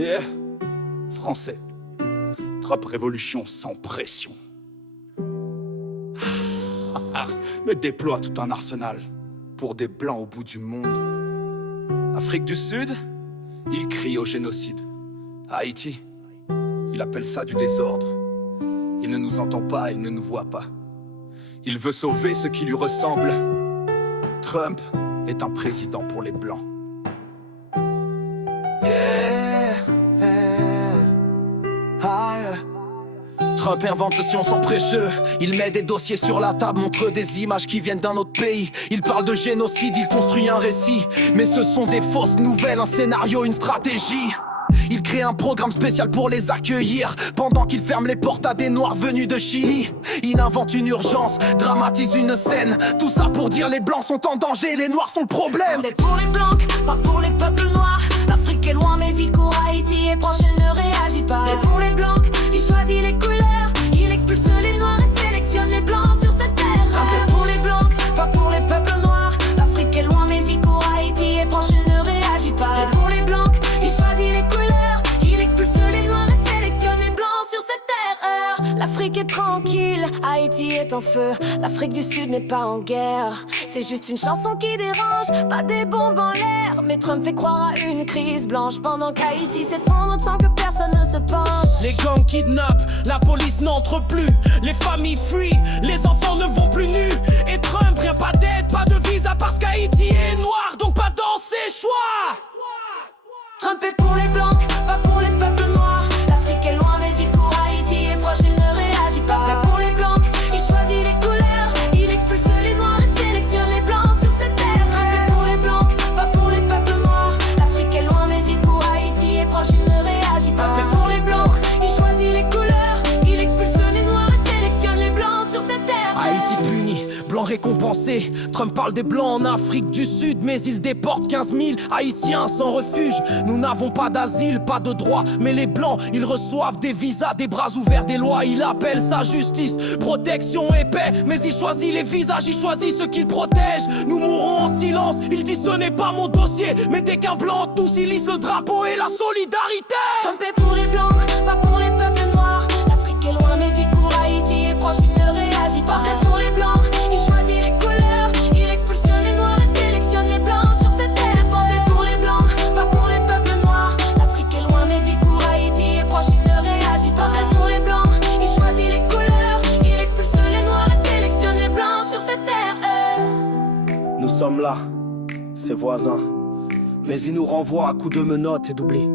Yeah, français. Trap révolution sans pression. Mais déploie tout un arsenal pour des blancs au bout du monde. Afrique du Sud, il crie au génocide. Haïti, il appelle ça du désordre. Il ne nous entend pas, il ne nous voit pas. Il veut sauver ce qui lui ressemble. Trump est un président pour les blancs. Trump invente le science en pré-jeu. Il met des dossiers sur la table, montre des images qui viennent d'un autre pays. Il parle de génocide, il construit un récit. Mais ce sont des fausses nouvelles, un scénario, une stratégie. Il crée un programme spécial pour les accueillir, pendant qu'il ferme les portes à des noirs venus de Chili. Il invente une urgence, dramatise une scène. Tout ça pour dire les blancs sont en danger, les noirs sont le problème. On est pour les blancs, pas pour les peuples noirs. L'Afrique est loin mais il court, Haïti est proche, elle ne réagit pas. On est pour les blancs, il choisit les couleurs. Il expulse les noirs et sélectionne les blancs sur cette terre. On est pour les blancs, pas pour les peuples noirs. L'Afrique est loin mais il court, Haïti est proche, elle ne réagit pas. On est pour les blancs, il choisit les couleurs. Il expulse les noirs et sélectionne les blancs sur cette terre. L'Afrique est tranquille, Haïti est en feu. L'Afrique du Sud n'est pas en guerre. C'est juste une chanson qui dérange, pas des bombes en l'air. Mais Trump fait croire à une crise blanche pendant qu'Haïti s'effondre sans que personne ne se penche. Les gangs kidnappent, la police n'entre plus. Les familles fuient, les enfants ne vont plus nus. Et Trump, rien pas d'aide, pas de visa parce qu'Haïti est noir, donc pas dans ses choix. Trump est pour les blancs, pas pour les peuples noirs. L'Afrique est loin mais il court, Haïti est proche, il ne réagit pas. Trump est pour les blancs, il choisit les couleurs. Il expulse les noirs et sélectionne les blancs sur cette terre. Trump est pour les blancs, pas pour les peuples noirs. L'Afrique est loin mais il court, Haïti est proche, il ne réagit pas. Trump est pour les blancs, il choisit les couleurs. Il expulse les noirs et sélectionne les blancs sur cette terre. Haïti puni, blanc récompensé. Trump parle des blancs en Afrique du Sud, mais il déporte 15 000 haïtiens sans refuge. Nous n'avons pas d'asile, pas de droit, mais les blancs, ils reçoivent des visas, des bras ouverts, des lois. Il appelle ça justice, protection et paix, mais il choisit les visages, il choisit ceux qu'il protège. Nous mourrons en silence, il dit ce n'est pas mon dossier, mais dès qu'un blanc tous, il hisse le drapeau et la solidarité. Trump est pour les blancs, pas pour les peuples noirs. L'Afrique est loin mais il court, Haïti est proche, il ne réagit pas. Trump est pour les blancs, il choisit les couleurs. Il expulse les noirs et sélectionne les blancs sur cette terre. Trump est pour les blancs, pas pour les peuples noirs. L'Afrique est loin mais il court, Haïti est proche, il ne réagit pas. Trump est pour les blancs, il choisit les couleurs. Il expulse les noirs et sélectionne les blancs sur cette terre. Nous sommes là, ses voisins, mais il nous renvoie à coups de menottes et d'oubli.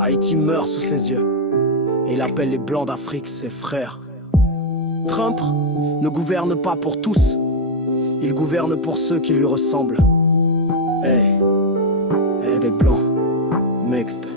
Haïti meurt sous ses yeux, et il appelle les blancs d'Afrique ses frères. Trump ne gouverne pas pour tous, il gouverne pour ceux qui lui ressemblent. Hey, des blancs, mixtes.